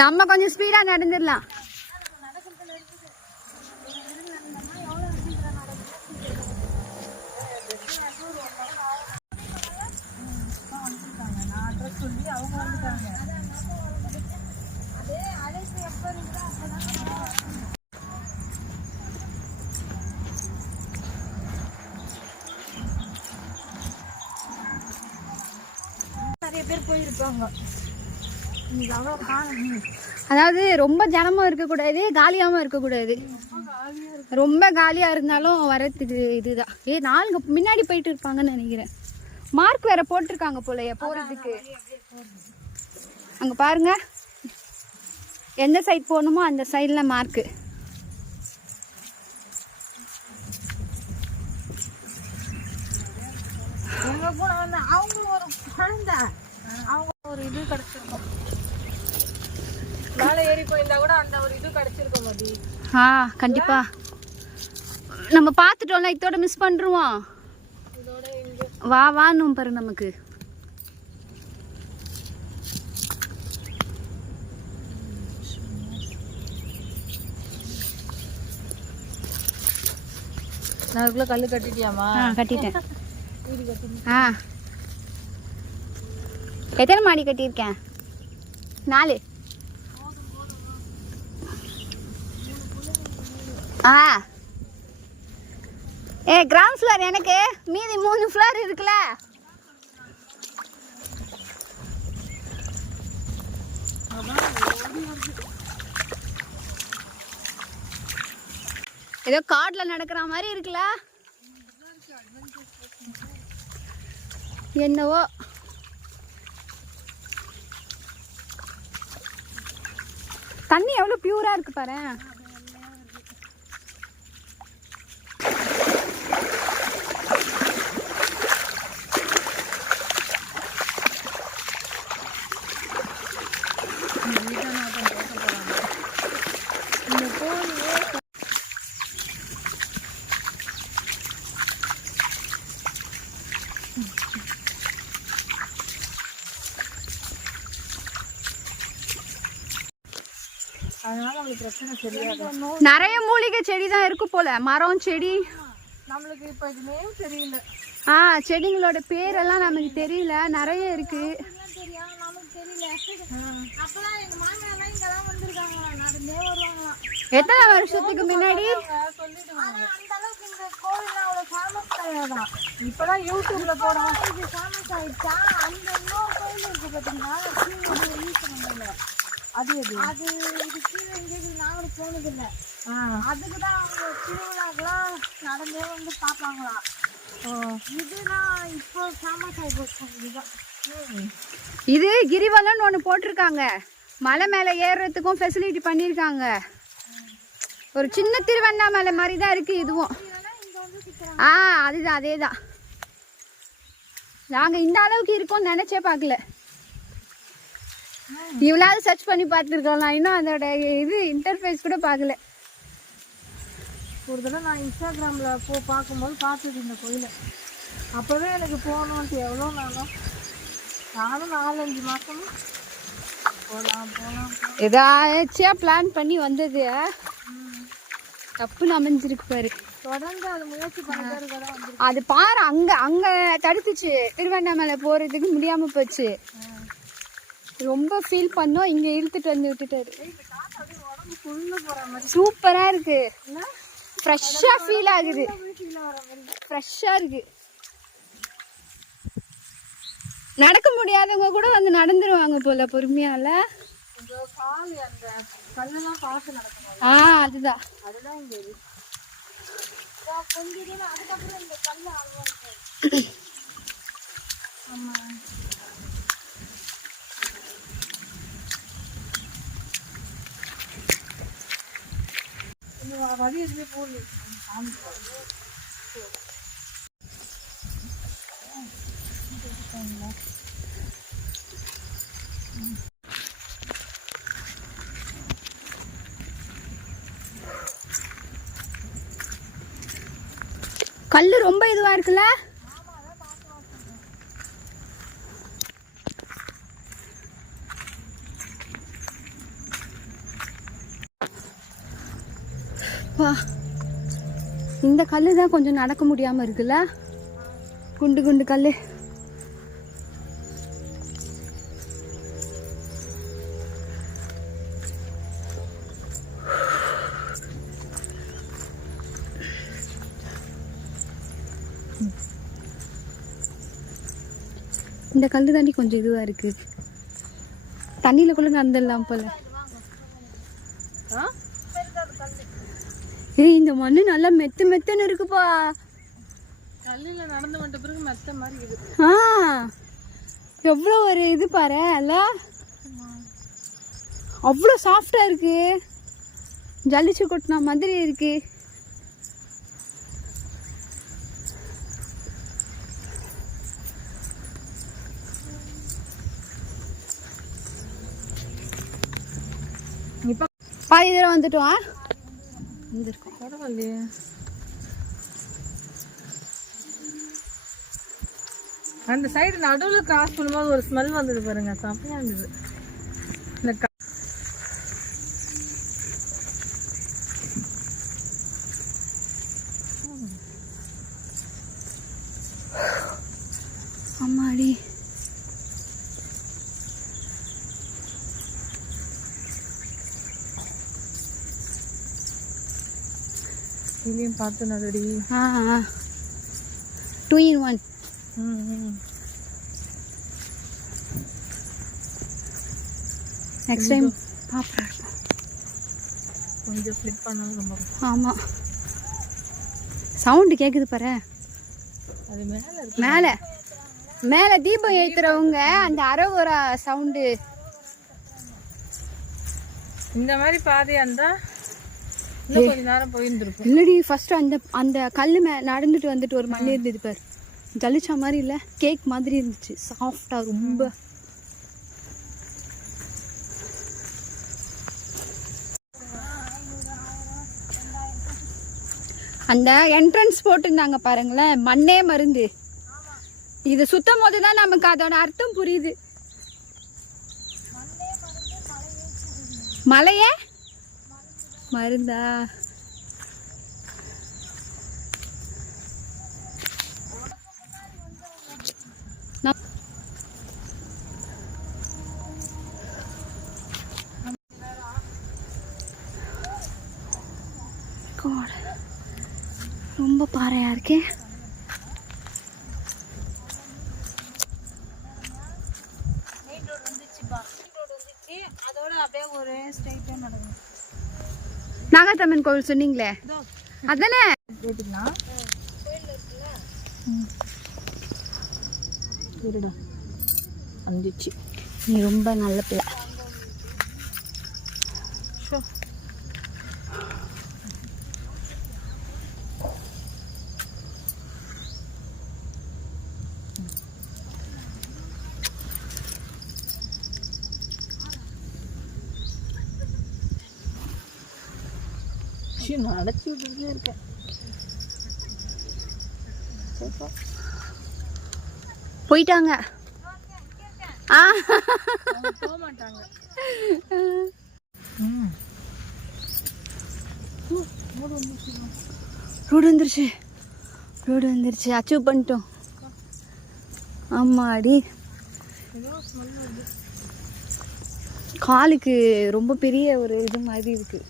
நம்ம கொஞ்சம் ஸ்பீடா நடந்துடலாம். நிறைய பேர் போயிருப்பாங்க. அதாவது ரொம்ப ஜனமும் இருக்கக்கூடாது, காலியாகவும் இருக்கக்கூடாது. ரொம்ப காலியா இருந்தாலும் வரத்துக்கு இதுதான். நாலு முன்னாடி போயிட்டு இருப்பாங்கன்னு நினைக்கிறேன். மார்க் வேற போட்டிருக்காங்க போலயே போறதுக்கு. அங்க பாருங்க, எந்த சைட் போகணுமோ அந்த சைட்ல மார்க்கு. அவங்க ஒரு குழந்தை, அவங்க ஒரு இது கிடைச்சிருக்கும். மேலே ஏறி போயிருந்தா கூட அந்த ஒரு இது கிடைச்சிருக்கும் மதி. கண்டிப்பா நம்ம பார்த்துட்டோம்ல, இதோட மிஸ் பண்றோம். வா வான்னு பாரு நமக்கு. நான் அதுக்குள்ள கல்லு கட்டிட்டியாமா? கட்டிட்டேன். எத்தனை மாடி கட்டியிருக்கேன்? 4. கிரவுண்ட் ஃப்ளோர் எனக்கு, மீதி 3 ஃப்ளோர் இருக்குல்ல. ஏதோ காட்ல நடக்கிற மாதிரி இருக்குல்ல. என்னவோ தண்ணி எவ்வளவு பியூரா இருக்கு பாரு. நிறைய மூலிகை செடி தான் இருக்கு போல, மரம் செடி. நம்மளுக்கு இப்ப இது நேம் தெரியல. செடிங்களோட பேரெல்லாம் நமக்கு தெரியல, நிறைய இருக்கு. எத்தனை வருஷத்துக்கு முன்னாடி? இப்பதான் யூடியூப்ல போடுவோம். ஃபேமஸ் ஆயிடுச்சா? அந்த இன்னொரு கோயில் இருக்கு பாத்தீங்களா, அது அது இது கீழே எங்கேயும் நாங்களும் போனதில்லை. அதுக்குதான் அவங்க திருவிழாக்கெல்லாம் நடந்தே வந்து பார்ப்பாங்களாம். இதுதான் இப்போ ஃபேமஸ் ஆகி போச்சு. இதுதான் இது கிரிவலம்னு ஒன்று போட்டிருக்காங்க. மலை மேலே ஏறுறதுக்கும் ஃபெசிலிட்டி பண்ணியிருக்காங்க. ஒரு சின்ன திருவண்ணாமலை மாதிரி தான் இருக்கு இதுவும். அதுதான், அதே தான். நாங்கள் இந்த அளவுக்கு இருக்கோம்னு நினைச்சே பார்க்கல. இவ்வளவு சர்ச் பண்ணி பார்த்துருக்கோம். நான் இன்னும் அதோட இது இன்டர்ஃபேஸ் கூட பார்க்கல. ஒரு தடவை நான் இன்ஸ்டாகிராமில் பார்க்கும்போது பார்த்தது இந்த கோயிலை. அப்போவே எனக்கு போகணுன்ட்டு எவ்வளோ நானும் 4-5 மாதமும் போகலாம் ஏதாச்சும் பிளான் பண்ணி வந்தது தப்புன்னு அமைஞ்சிருக்கு பாரு. தொடர்ந்து அது முயற்சி பண்ணிட்டு அது பாரு, அங்கே தடுத்துச்சு. திருவண்ணாமலை போகிறதுக்கு முடியாமல் போச்சு. ரொம்ப ஃபீல் பண்ணோம். இங்கே இழுத்துட்டு வந்து விட்டுட்டாரு. சூப்பராக இருக்கு, ஃப்ரெஷ்ஷாக ஃபீல் ஆகுது. ஃப்ரெஷ்ஷாக இருக்கு. நடக்க முடியாதவங்க கூட வந்து நடந்துருவாங்க போல பொறுமையால. அதுதான் வழி எதுவுமே போகல. கல்லு ரொம்ப இதுவா இருக்குல்ல. பா இந்த கல்லு தான் கொஞ்சம் நடக்க முடியாம இருக்குல்ல, குண்டு குண்டு கல்லு. இந்த கல்லு தாண்டி கொஞ்சம் இதுவா இருக்கு, தண்ணியில கூட நடந்துடலாம் போல. ஏய் இந்த மண்ணு நல்லா மெத்து மெத்துன்னு இருக்குப்பா. கல்லுல நடந்து வந்த பிறகு மெத்த மாதிரி இருக்கு. எவ்வளோ ஒரு இது பாரு அல்ல, அவ்வளோ சாஃப்டா இருக்கு, ஜலிச்சு கொட்டின மாதிரி இருக்கு. இப்ப பாதி தூரம் வந்துட்டோம். வந்திருக்கோம். பரவாயில்லையே. அந்த சைடு நடுவில் கிராஸ் பண்ணும்போது ஒரு ஸ்மெல் வந்தது பாருங்க, செம்மையா இருந்தது. இந்த அம்மாடி இதையும் பார்த்து நடடி. 2 in 1. நெக்ஸ்ட் டைம் பாப்பா கொஞ்சம் ஃப்ளிப் பண்ணாலும் ரொம்ப. ஆமாம் சவுண்டு கேட்குது பாரு. அது மேலே இருக்கு. மேலே மேலே தீபம் ஏற்றுறவங்க அந்த அரோகரா சவுண்டு. இந்த மாதிரி பாதையா இருந்தா இன்னும் கொஞ்ச நேரம் போயிருந்துருக்கும். இல்லடி ஃபர்ஸ்ட் அந்த கல் நடந்துட்டு வந்துட்டு ஒரு மண் இருந்தது பாரு, ஜலிச்சா மாதிரி இல்லை, கேக் மாதிரி இருந்துச்சு, சாஃப்டா ரொம்ப. அந்த என்ட்ரன்ஸ் போட்டிருந்தாங்க பாருங்களேன், மண்ணே மருந்து. இது சுத்தம் போது தான் நமக்கு அதோட அர்த்தம் புரியுது. மலையே மருந்தா? ரொம்ப பாறையா இருக்கே. அதோட அப்படியே ஒரு ஸ்ட்ரைட்டா நடக்கும். நாகாத்தம்மன் கோவில் சொன்னீங்களே அதானே? வந்துச்சு. நீ ரொம்ப நல்ல பிள்ளை. நான் அடைச்சி விட்டுட்டே இருக்கேன். போயிட்டாங்க. போக மாட்டாங்க. ரோடு வந்துருச்சு, ரோடு வந்துருச்சு, அச்சீவ் பண்ணிட்டோம். ஆமாடி காலுக்கு ரொம்ப பெரிய ஒரு இது மாதிரி இருக்கு,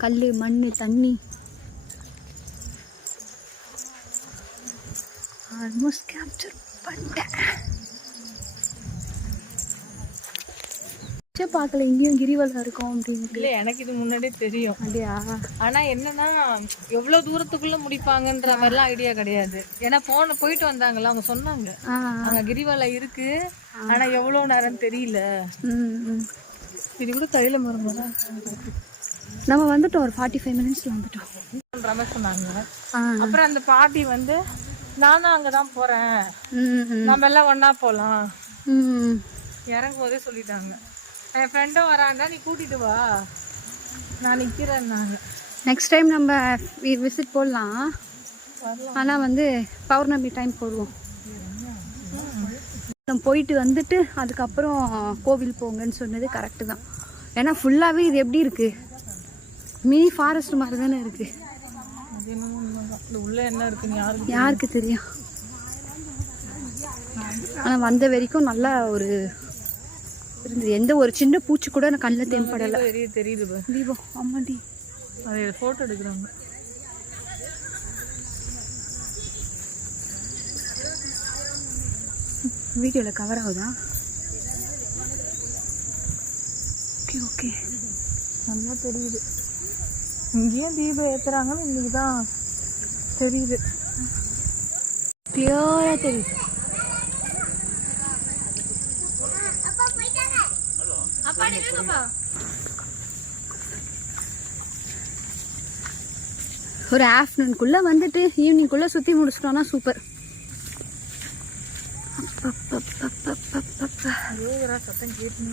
கல் மண் தண்ணி. ஆல்மோஸ்ட் கேப்சர் பண்ணிட்டேன். பார்க்கல இங்கேயும் கிரிவலம் இருக்கும் அப்படின்னு. இல்லை எனக்கு இது முன்னாடியே தெரியும். அப்படியா? ஆனா என்னன்னா எவ்வளவு தூரத்துக்குள்ள முடிப்பாங்கன்ற மாதிரிலாம் ஐடியா கிடையாது. ஏன்னா போயிட்டு வந்தாங்கல்ல, அவங்க சொன்னாங்க அங்க கிரிவலம் இருக்கு, ஆனா எவ்வளவு நேரம் தெரியல. இது கூட கையில மருந்துதான். நம்ம வந்துட்டோம், ஒரு 45 மினிட்ஸ்ல வந்துட்டோம் சொன்னாங்க. அப்புறம் அந்த பாட்டி வந்து நானும் அங்கதான் போறேன், நம்ம எல்லாம் ஒன்னா போலாம் இறங்கும் போதே சொல்லிட்டாங்க. என் ஃப்ரெண்டும் வராண்டா, நீ கூட்டிட்டு வா, நான் நிக்கிறேன். நெக்ஸ்ட் டைம் நம்ம விசிட் போடலாம், ஆனால் வந்து பௌர்ணமி டைம் போடுவோம். போயிட்டு வந்துட்டு அதுக்கப்புறம் கோவில் போங்கன்னு சொன்னது கரெக்டு தான். ஏன்னா ஃபுல்லாகவே இது எப்படி இருக்குது, மினி ஃபாரஸ்ட் மாதிரி தானே இருக்கு. அது என்னமோ உண்மைதான். இந்த உள்ள என்ன இருக்குன்னு யாருக்கு தெரியும். ஆனால் வந்த வரைக்கும் நல்லா ஒரு இருந்தது. எந்த ஒரு சின்ன பூச்சி கூட எனக்கு கண்ணில் தென்படலை. தெரியுது தீபம் ஆமாண்டி. அதை ஃபோட்டோ எடுக்கிறாங்க. வீடியோவில் கவர் ஆகுதா? ஓகே ஓகே, நல்லா தெரியுது. இங்கேயும் தீபம் ஏற்றுறாங்கன்னு இன்னைக்கு தான் தெரியுது. கிளியராக தெரியுது. ஒரு ஆஃப்டர்நூனுக்குள்ளே வந்துட்டு ஈவினிங்குள்ளே சுற்றி முடிச்சிட்டோன்னா சூப்பர். சத்தம் கேட்டு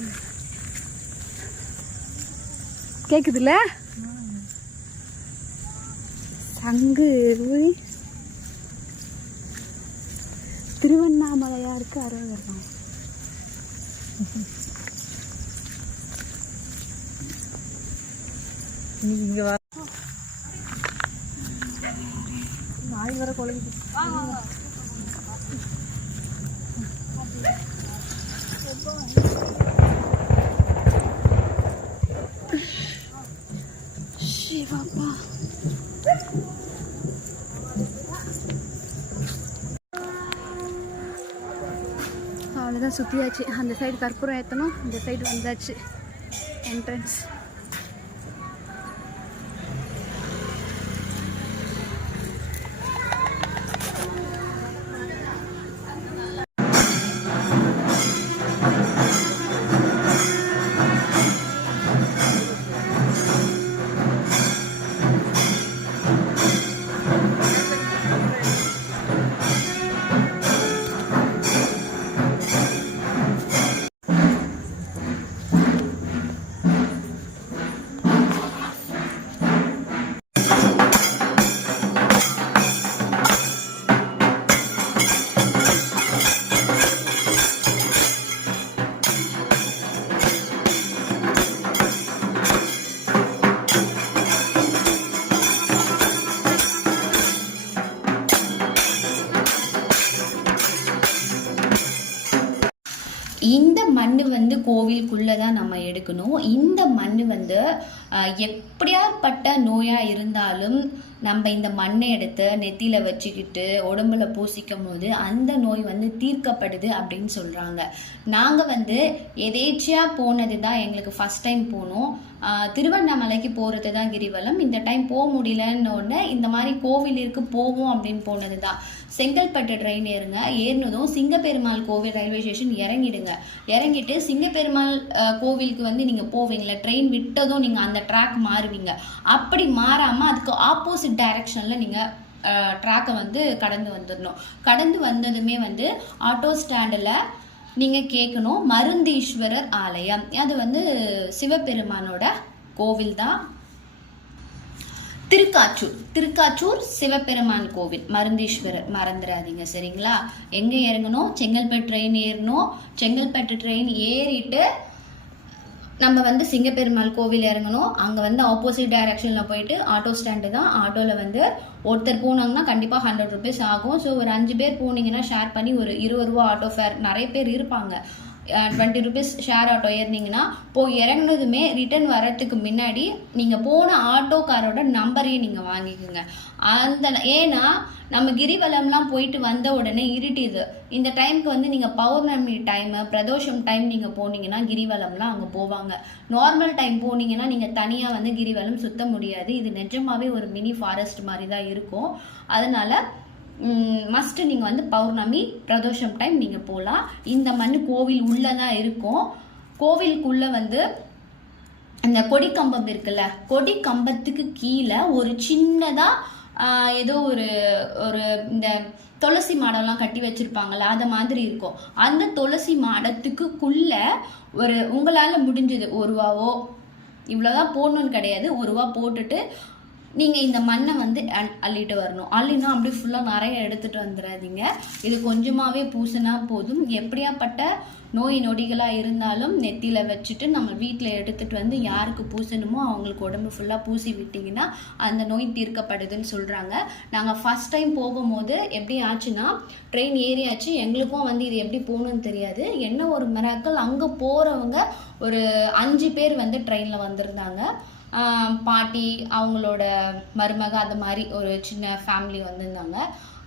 கேக்குதுல்ல? சங்கு திருவண்ணாமலையாருக்கு அரோகரம். இங்க வர நாய் வர கொலைக்குது. சிவப்பா அவ்வளோதான், சுற்றியாச்சு. அந்த சைடு கற்பூரம் ஏற்றணும், இந்த சைடு வந்தாச்சு என்ட்ரன்ஸ். இந்த மண் வந்து கோவிலுக்குள்ளே தான் நம்ம எடுக்கணும். இந்த மண் வந்து எப்படியாப்பட்ட நோயாக இருந்தாலும் நம்ம இந்த மண்ணை எடுத்து நெத்தியில் வச்சுக்கிட்டு உடம்புல பூசிக்கும் போது அந்த நோய் வந்து தீர்க்கப்படுது அப்படின்னு சொல்கிறாங்க. நாங்கள் வந்து எதேச்சியாக போனது தான், எங்களுக்கு ஃபஸ்ட் டைம் போனோம். திருவண்ணாமலைக்கு போகிறது தான் கிரிவலம். இந்த டைம் போக முடியலன்னு இந்த மாதிரி கோவிலிற்கு போவோம் அப்படின்னு போனது தான். செங்கல்பட்டு ட்ரெயின் ஏறுங்க, ஏறினதும் சிங்கப்பெருமாள் கோவில் ரயில்வே ஸ்டேஷன் இறங்கிடுங்க. இறங்கிட்டு சிங்கப்பெருமாள் கோவிலுக்கு வந்து நீங்கள் போவீங்களா, ட்ரெயின் விட்டதும் நீங்கள் அந்த ட்ராக் மாறுவீங்க. அப்படி மாறாமல் அதுக்கு ஆப்போசிட் டைரக்ஷனில் நீங்கள் ட்ராக்கை வந்து கடந்து வந்துடணும். கடந்து வந்ததுமே வந்து ஆட்டோ ஸ்டாண்டில் நீங்கள் கேட்கணும் மருந்தீஸ்வரர் ஆலயம். அது வந்து சிவபெருமானோட கோவில் தான். திருக்காச்சூர் சிவபெருமான் கோவில், மருந்தீஸ்வரர் மறந்துடாதீங்க சரிங்களா. எங்கே இறங்கணும்? செங்கல்பட்டு ட்ரெயின் ஏறணும். செங்கல்பட்டு ட்ரெயின் ஏறிட்டு நம்ம வந்து சிங்கப்பெருமாள் கோவில் இறங்கணும். அங்கே வந்து ஆப்போசிட் டைரக்ஷனில் போயிட்டு ஆட்டோ ஸ்டாண்டு தான். ஆட்டோவில் வந்து ஒருத்தர் போனாங்கன்னா கண்டிப்பாக 100 rupees ஆகும். ஸோ ஒரு 5 பேர் போனீங்கன்னா ஷேர் பண்ணி ஒரு 20 ரூபா ஆட்டோ ஃபேர். நிறைய பேர் இருப்பாங்க. 20 rupees ஷேர் ஆட்டோ ஏறினீங்கன்னா போய் இறங்கினதுமே ரிட்டர்ன் வரத்துக்கு முன்னாடி நீங்கள் போன ஆட்டோக்காரோட நம்பரையும் நீங்கள் வாங்கிக்கோங்க. ஏன்னா நம்ம கிரிவலம்லாம் போயிட்டு வந்த உடனே இருட்டிது. இந்த டைமுக்கு வந்து நீங்கள் பௌர்ணமி டைமு, பிரதோஷம் டைம் நீங்கள் போனீங்கன்னா கிரிவலம்லாம் அங்கே போவாங்க. நார்மல் டைம் போனீங்கன்னா நீங்கள் தனியாக வந்து கிரிவலம் சுத்த முடியாது. இது நிஜமாவே ஒரு மினி ஃபாரஸ்ட் மாதிரி தான் இருக்கும். அதனால மஸ்ட்டு நீங்கள் வந்து பௌர்ணமி பிரதோஷம் டைம் நீங்கள் போகலாம். இந்த மண் கோவில் உள்ளே தான் இருக்கும். கோவிலுக்குள்ளே வந்து அந்த கொடி கம்பம் இருக்குல்ல, கொடி கம்பத்துக்கு கீழே ஒரு சின்னதாக ஏதோ ஒரு இந்த துளசி மாடம்லாம் கட்டி வச்சுருப்பாங்கள்ல, அது மாதிரி இருக்கும். அந்த துளசி மாடத்துக்குள்ள ஒரு உங்களால் முடிஞ்சது 1 ரூபாவோ, இவ்வளோதான் போடணுன்னு கிடையாது, 1 ரூபா போட்டுட்டு நீங்கள் இந்த மண்ணை வந்து அள்ளிட்டு வரணும். அள்ளினா அப்படியே ஃபுல்லாக நிறைய எடுத்துகிட்டு வந்துடாதீங்க. இது கொஞ்சமாகவே பூசினா போதும். எப்படியாப்பட்ட நோய் நொடிகளாக இருந்தாலும் நெத்தியில் வச்சுட்டு நம்ம வீட்டில் எடுத்துகிட்டு வந்து யாருக்கு பூசணுமோ அவங்களுக்கு உடம்பு ஃபுல்லாக பூசி விட்டிங்கன்னா அந்த நோய் தீர்க்கப்படுதுன்னு சொல்கிறாங்க. நாங்கள் ஃபஸ்ட் டைம் போகும்போது எப்படி ஆச்சுன்னா, ட்ரெயின் ஏறியாச்சு. எங்களுக்கும் வந்து இது எப்படி போகணுன்னு தெரியாது. என்ன ஒரு மிராக்கள், அங்கே போகிறவங்க ஒரு 5 பேர் வந்து ட்ரெயினில் வந்திருந்தாங்க. பாட்டி, அவங்களோட மருமக, அது மாதிரி ஒரு சின்ன ஃபேமிலி வந்திருந்தாங்க.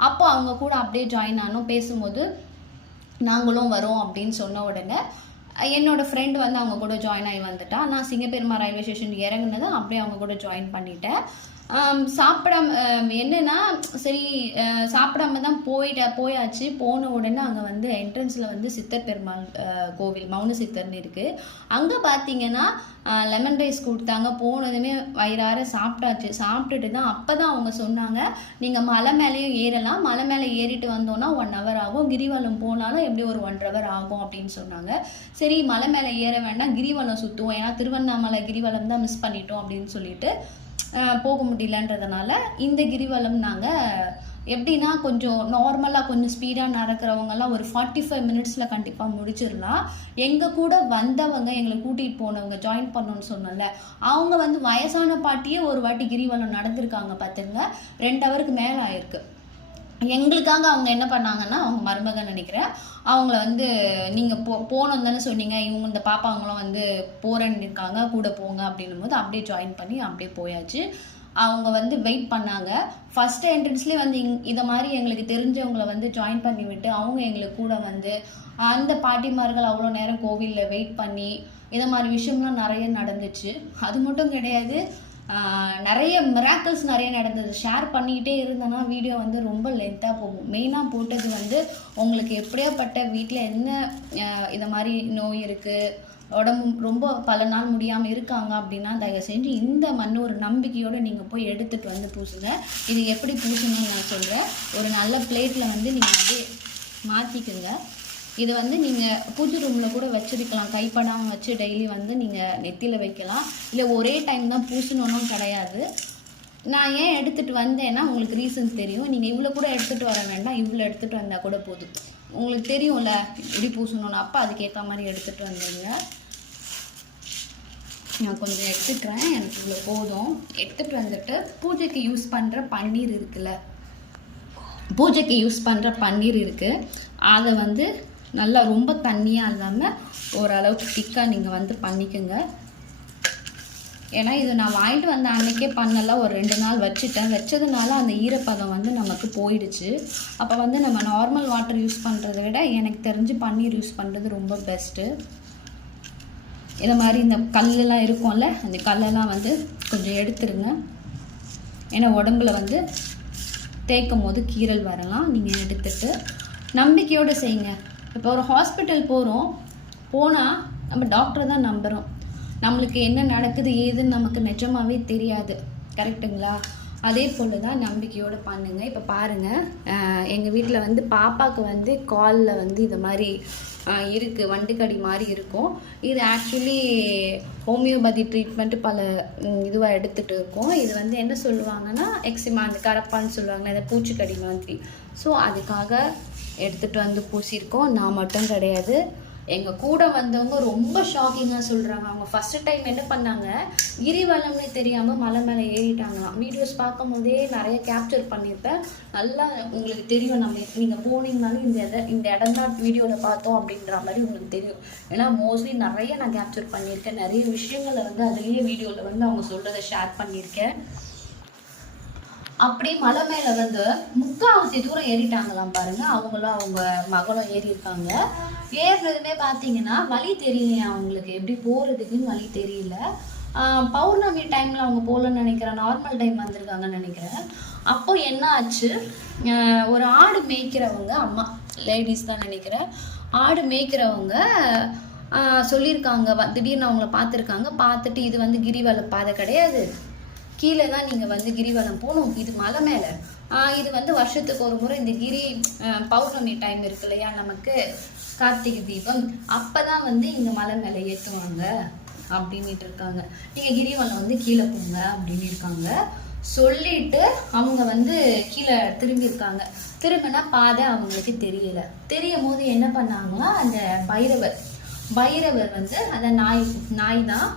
அப்போ அவங்க கூட அப்படியே ஜாயின் ஆனோம். பேசும்போது நாங்களும் வரோம் அப்படின்னு சொன்ன உடனே என்னோட ஃப்ரெண்டு வந்து அவங்க கூட ஜாயின் ஆகி வந்துட்டா. நான் சிங்கப்பெருமா ரயில்வே ஸ்டேஷன் இறங்குனது அப்படியே அவங்க கூட ஜாயின் பண்ணிட்டேன். சாப்பிடாம என்னன்னா சரி சாப்பிடாம தான் போயாச்சு. போன உடனே அங்கே வந்து என்ட்ரன்ஸில் வந்து சித்தர் பெருமாள் கோவில், மௌன சித்தர்னு இருக்குது. அங்கே பார்த்தீங்கன்னா லெமன் ரைஸ் கொடுத்தாங்க. போனதுமே வயிறார சாப்பிட்டாச்சு. சாப்பிட்டுட்டு தான் அப்போ தான் அவங்க சொன்னாங்க, நீங்கள் மலை மேலேயும் ஏறலாம், மலை மேலே ஏறிட்டு வந்தோன்னா 1 hour ஆகும், கிரிவலம் போனாலும் எப்படி ஒரு 1.5 hour ஆகும் அப்படின்னு சொன்னாங்க. சரி மலை மேலே ஏற வேண்டாம், கிரிவலம் சுற்றுவோம், ஏன்னா திருவண்ணாமலை கிரிவலம் தான் மிஸ் பண்ணிட்டோம் அப்படின்னு சொல்லிட்டு போக முடியலன்றதுனால இந்த கிரிவலம் நாங்கள் எப்படின்னா கொஞ்சம் நார்மலாக கொஞ்சம் ஸ்பீடாக நடக்கிறவங்கெல்லாம் ஒரு 45 minutesல கண்டிப்பாக முடிச்சிடலாம். எங்கள் கூட வந்தவங்க, எங்களை கூட்டிகிட்டு போனவங்க, ஜாயின் பண்ணோன்னு சொன்னல, அவங்க வந்து வயசான பாட்டியே ஒரு வாட்டி கிரிவலம் நடந்திருக்காங்க பார்த்துங்க. 2 hourக்கு மேலே ஆயிருக்கு. எங்களுக்காக அவங்க என்ன பண்ணாங்கன்னா, அவங்க மருமகன் நினைக்கிறேன், அவங்கள வந்து நீங்கள் போனோம் தானே சொன்னீங்க, இவங்க இந்த பாப்பா அவங்களும் வந்து போகிறேன்னு இருக்காங்க, கூட போங்க அப்படின்னும் போது அப்படியே ஜாயின் பண்ணி அப்படியே போயாச்சு. அவங்க வந்து வெயிட் பண்ணாங்க. ஃபஸ்ட்டு என்ட்ரன்ஸ்லேயே வந்து இதை மாதிரி எங்களுக்கு தெரிஞ்சவங்களை வந்து ஜாயின் பண்ணி விட்டு அவங்க எங்களுக்கு கூட வந்து அந்த பாட்டிமார்கள் அவ்வளோ நேரம் கோவிலில் வெயிட் பண்ணி இதை மாதிரி விஷயம்லாம் நிறைய நடந்துச்சு. அது மட்டும் கிடையாது, நிறைய மிராக்கிள்ஸ் நிறைய நடந்தது. ஷேர் பண்ணிக்கிட்டே இருந்தேன்னா வீடியோ வந்து ரொம்ப லென்த்தாக போகும். மெயினாக போட்டது வந்து உங்களுக்கு எப்படியாப்பட்ட வீட்டில் என்ன இதை மாதிரி நோய் இருக்குது, உடம்பு ரொம்ப பல நாள் முடியாமல் இருக்காங்க அப்படின்னா தயவு செஞ்சு இந்த மண் ஒரு நம்பிக்கையோடு நீங்கள் போய் எடுத்துகிட்டு வந்து பூசுங்க. இது எப்படி பூசணும்னு நான் சொல்கிறேன். ஒரு நல்ல பிளேட்டில் வந்து நீங்கள் அப்படியே மாற்றிக்குங்க. இது வந்து நீங்கள் பூஜை ரூமில் கூட வச்சுருக்கலாம், கைப்படாமல் வச்சு டெய்லி வந்து நீங்கள் நெத்தியில் வைக்கலாம். இல்லை ஒரே டைம் தான் பூசணும்னும் கிடையாது. நான் ஏன் எடுத்துகிட்டு வந்தேன்னா உங்களுக்கு ரீசன்ஸ் தெரியும். நீங்கள் இவ்வளோ கூட எடுத்துகிட்டு வர வேண்டாம், இவ்வளோ எடுத்துகிட்டு வந்தால் கூட போதும். உங்களுக்கு தெரியும்ல எப்படி பூசணும்னு, அப்போ அதுக்கேற்ற மாதிரி எடுத்துகிட்டு வந்துடுங்க. நான் கொஞ்சம் எடுத்துக்கிறேன், எனக்கு இவ்வளோ போதும். எடுத்துகிட்டு வந்துட்டு பூஜைக்கு யூஸ் பண்ணுற பன்னீர் இருக்குல்ல, பூஜைக்கு யூஸ் பண்ணுற பன்னீர் இருக்குது, அதை வந்து நல்லா ரொம்ப தண்ணியாக இல்லாமல் ஓரளவுக்கு திக்காக நீங்கள் வந்து பண்ணிக்கோங்க. ஏன்னா இது நான் வாங்கிட்டு வந்த அன்றைக்கே பண்ணல, ஒரு 2 நாள் வச்சுட்டேன். வச்சதுனால அந்த ஈரப்பதம் வந்து நமக்கு போயிடுச்சு. அப்போ வந்து நம்ம நார்மல் வாட்டர் யூஸ் பண்ணுறதை விட எனக்கு தெரிஞ்சு பன்னீர் யூஸ் பண்ணுறது ரொம்ப பெஸ்ட்டு. இதை மாதிரி இந்த கல்லெல்லாம் இருக்கும்ல, அந்த கல்லெல்லாம் வந்து கொஞ்சம் எடுத்துருங்க. ஏன்னா உடம்புல வந்து தேய்க்கும் போது கீறல் வரலாம். நீங்கள் எடுத்துட்டு நம்பிக்கையோடு செய்யுங்க. இப்போ ஒரு ஹாஸ்பிட்டல் போனால் நம்ம டாக்டரை தான் நம்புகிறோம். நம்மளுக்கு என்ன நடக்குது ஏதுன்னு நமக்கு நிஜமாகவே தெரியாது, கரெக்டுங்களா? அதே போல் தான் நம்பிக்கையோடு பண்ணுங்கள். இப்போ பாருங்கள், எங்கள் வீட்டில் வந்து பாப்பாவுக்கு வந்து காலில் வந்து இது மாதிரி இருக்குது, வண்டுக்கடி மாதிரி இருக்கும். இது ஆக்சுவலி ஹோமியோபதி ட்ரீட்மெண்ட்டு பல இதுவாக எடுத்துகிட்டு இருக்கோம். இது வந்து என்ன சொல்லுவாங்கன்னா எக்ஸிமா, அந்த கரப்பான்னு சொல்லுவாங்க, இந்த பூச்சிக்கடி மாதிரி. ஸோ அதுக்காக எடுத்துகிட்டு வந்து பூசியிருக்கோம். நான் மட்டும் கிடையாது, எங்கள் கூட வந்தவங்க ரொம்ப ஷாக்கிங்காக சொல்கிறாங்க. அவங்க ஃபஸ்ட்டு டைம் என்ன பண்ணாங்க, கிரிவலம்னு தெரியாமல் மலை மேலே ஏறிட்டாங்களாம். வீடியோஸ் பார்க்கும் போதே நிறைய கேப்சர் பண்ணியிருப்பேன். நல்லா உங்களுக்கு தெரியும், நீங்கள் போனீங்கனாலும் இந்த இடம் தான் வீடியோவில் பார்த்தோம் அப்படின்ற மாதிரி உங்களுக்கு தெரியும். ஏன்னா மோஸ்ட்லி நிறைய நான் கேப்சர் பண்ணியிருக்கேன். நிறைய விஷயங்களை வந்து அதுலேயே வீடியோவில் வந்து அவங்க சொல்கிறத ஷேர் பண்ணியிருக்கேன். அப்படி மலை மேலே வந்து 3/4 தூரம் ஏறிட்டாங்களாம் பாருங்க. அவங்களும் அவங்க மகளும் ஏறியிருக்காங்க. ஏறுறதுமே பார்த்தீங்கன்னா வழி தெரியல அவங்களுக்கு, எப்படி போகிறதுக்குன்னு வழி தெரியல. பௌர்ணமி டைமில் அவங்க போகலன்னு நினைக்கிறேன், நார்மல் டைம் வந்திருக்காங்கன்னு நினைக்கிறேன். அப்போ என்ன ஆச்சு, ஒரு ஆடு மேய்க்கிறவங்க அம்மா, லேடிஸ் தான் நினைக்கிறேன், ஆடு மேய்க்கிறவங்க சொல்லியிருக்காங்க, திடீர்னு அவங்கள பார்த்துருக்காங்க. பார்த்துட்டு இது வந்து கிரிவல பாதை கிடையாது, கீழே தான் நீங்கள் வந்து கிரிவலம் போகணும், இது மலை மேலே, இது வந்து வருஷத்துக்கு ஒரு முறை இந்த பௌர்ணமி டைம் இருக்கு இல்லையா, நமக்கு கார்த்திகை தீபம், அப்போ தான் வந்து இந்த மலை மேலே ஏற்றுவாங்க அப்படின்ட்டு இருக்காங்க. நீங்கள் கிரிவலம் வந்து கீழே போங்க அப்படின்னு இருக்காங்க. சொல்லிட்டு அவங்க வந்து கீழே திரும்பியிருக்காங்க. திரும்பினா பாதை அவங்களுக்கு தெரியல. தெரியும் போது என்ன பண்ணாங்கன்னா அந்த பைரவர் வந்து அந்த நாய் தான்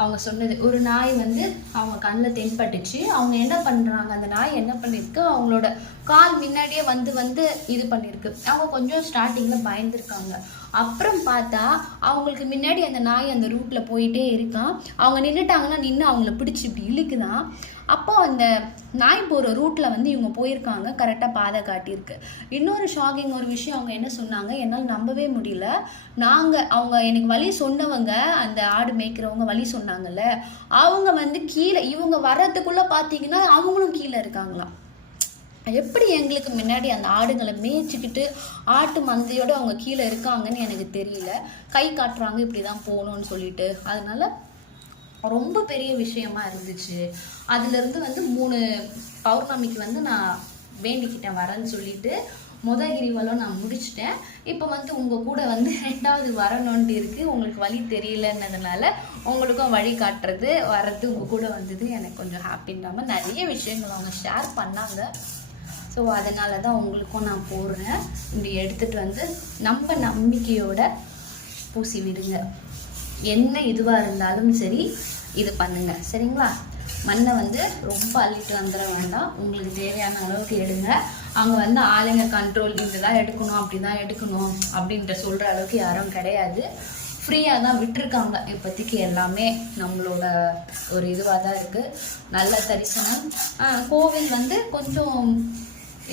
அவங்க சொன்னது. ஒரு நாய் வந்து அவங்க கண்ணில் தென்பட்டுச்சு. அவங்க என்ன பண்ணுறாங்க, அந்த நாய் என்ன பண்ணியிருக்கு, அவங்களோட கால் முன்னாடியே வந்து இது பண்ணியிருக்கு. அவங்க கொஞ்சம் ஸ்டார்டிங்கில் பயந்துருக்காங்க. அப்புறம் பார்த்தா அவங்களுக்கு முன்னாடி அந்த நாய் அந்த ரூட்டில் போயிட்டே இருக்கான். அவங்க நின்றுட்டாங்கன்னா நின்று அவங்கள பிடிச்சி இப்படி இழுக்குதான். அப்போ அந்த நாய் போகிற ரூட்டில் வந்து இவங்க போயிருக்காங்க, கரெக்டாக பாதை காட்டியிருக்கு. இன்னொரு ஷாக்கிங் ஒரு விஷயம் அவங்க என்ன சொன்னாங்க, என்னால் நம்பவே முடியல. அவங்க எனக்கு வழி சொன்னவங்க, அந்த ஆடு மேய்க்கிறவங்க வழி சொன்னாங்கல்ல, அவங்க வந்து கீழே இவங்க வர்றதுக்குள்ளே பார்த்தீங்கன்னா அவங்களும் கீழே இருக்காங்களாம். எப்படி எங்களுக்கு முன்னாடி அந்த ஆடுங்களை மேய்ச்சிக்கிட்டு ஆட்டு மந்தையோடு அவங்க கீழே இருக்காங்கன்னு எனக்கு தெரியல. கை காட்டுறாங்க இப்படி தான் போகணும்னு சொல்லிட்டு. அதனால ரொம்ப பெரிய விஷயமா இருந்துச்சு. அதுலேருந்து வந்து 3 பௌர்ணமிக்கு வந்து நான் வேண்டிக்கிட்டேன் வரேன்னு சொல்லிட்டு. முதல் கிரிவலம் நான் முடிச்சிட்டேன். இப்போ வந்து உங்கள் கூட வந்து 2வது வரணுன்ட்டு இருக்குது. உங்களுக்கு வழி தெரியலன்னதுனால உங்களுக்கும் வழி காட்டுறது வர்றது உங்கள் கூட வந்தது எனக்கு கொஞ்சம் ஹாப்பின்னாமல் நிறைய விஷயங்கள் அவங்க ஷேர் பண்ணாங்க. ஸோ அதனால தான் உங்களுக்கும் நான் போடுறேன். இப்படி எடுத்துகிட்டு வந்து நம்ம நம்பிக்கையோட பூசி விடுங்க. என்ன இதுவாக இருந்தாலும் சரி இது பண்ணுங்க, சரிங்களா? மண்ணை வந்து ரொம்ப அள்ளிட்டு வந்துட வேண்டாம். உங்களுக்கு தேவையான அளவுக்கு எடுங்க. அங்கே வந்து ஆளுங்க கண்ட்ரோல் இதுதான் எடுக்கணும் அப்படி தான் எடுக்கணும் அப்படின்ட்டு சொல்கிற அளவுக்கு யாரும் கிடையாது. ஃப்ரீயாக தான் விட்டுருக்காங்க இப்போதைக்கு. எல்லாமே நம்மளோட ஒரு இதுவாக தான் இருக்குது. நல்ல தரிசனம். கோவில் வந்து கொஞ்சம்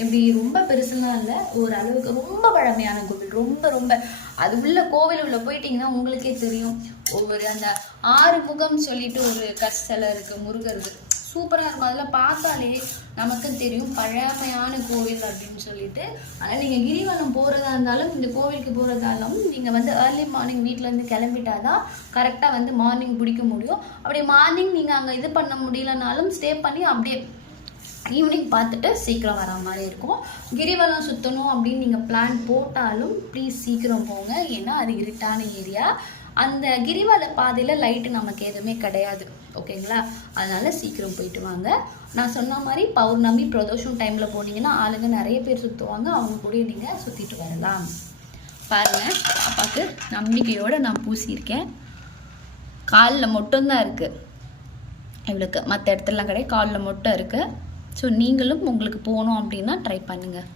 எப்படி ரொம்ப பெருசுலாம் இல்லை, ஒரு அளவுக்கு ரொம்ப பழமையான கோவில். ரொம்ப அது உள்ள கோவில் உள்ள போயிட்டீங்கன்னா உங்களுக்கே தெரியும். ஒவ்வொரு அந்த 6 முகம் சொல்லிட்டு ஒரு கற்சிலை இருக்குது, முருகருக்கு சூப்பராக இருக்கும். அதெல்லாம் பார்த்தாலே நமக்கு தெரியும் பழமையான கோவில் அப்படின்னு சொல்லிட்டு. ஆனால் நீங்கள் கிரிவலம் போகிறதா இருந்தாலும் இந்த கோவிலுக்கு போகிறதா இருந்தாலும் நீங்கள் வந்து ஏர்லி மார்னிங் வீட்டிலேருந்து கிளம்பிட்டாதான் கரெக்டாக வந்து மார்னிங் பிடிக்க முடியும். அப்படியே மார்னிங் நீங்கள் அங்கே இது பண்ண முடியலனாலும் ஸ்டே பண்ணி அப்படியே ஈவினிங் பார்த்துட்டு சீக்கிரம் வர மாதிரி இருக்கும். கிரிவலம் சுற்றணும் அப்படின்னு நீங்கள் பிளான் போட்டாலும் ப்ளீஸ் சீக்கிரம் போங்க. ஏன்னா அது இருட்டான ஏரியா. அந்த கிரிவல பாதையில் லைட்டு நமக்கு எதுவுமே கிடையாது, ஓகேங்களா? அதனால் சீக்கிரம் போயிட்டு வாங்க. நான் சொன்ன மாதிரி பௌர்ணமி பிரதோஷம் டைமில் போனீங்கன்னா ஆளுங்க நிறைய பேர் சுற்றுவாங்க. அவங்க கூட நீங்கள் சுற்றிட்டு வரலாம். பாருங்கள், பாப்பாவுக்கு நம்பிக்கையோடு நான் பூசியிருக்கேன். காலில் மட்டும்தான் இருக்குது இவளுக்கு, மற்ற இடத்துலலாம் கிடையாது, காலில் மட்டும் இருக்குது. ஸோ நீங்களும் உங்களுக்கு போகணும் அப்படின்னா ட்ரை பண்ணுங்கள்.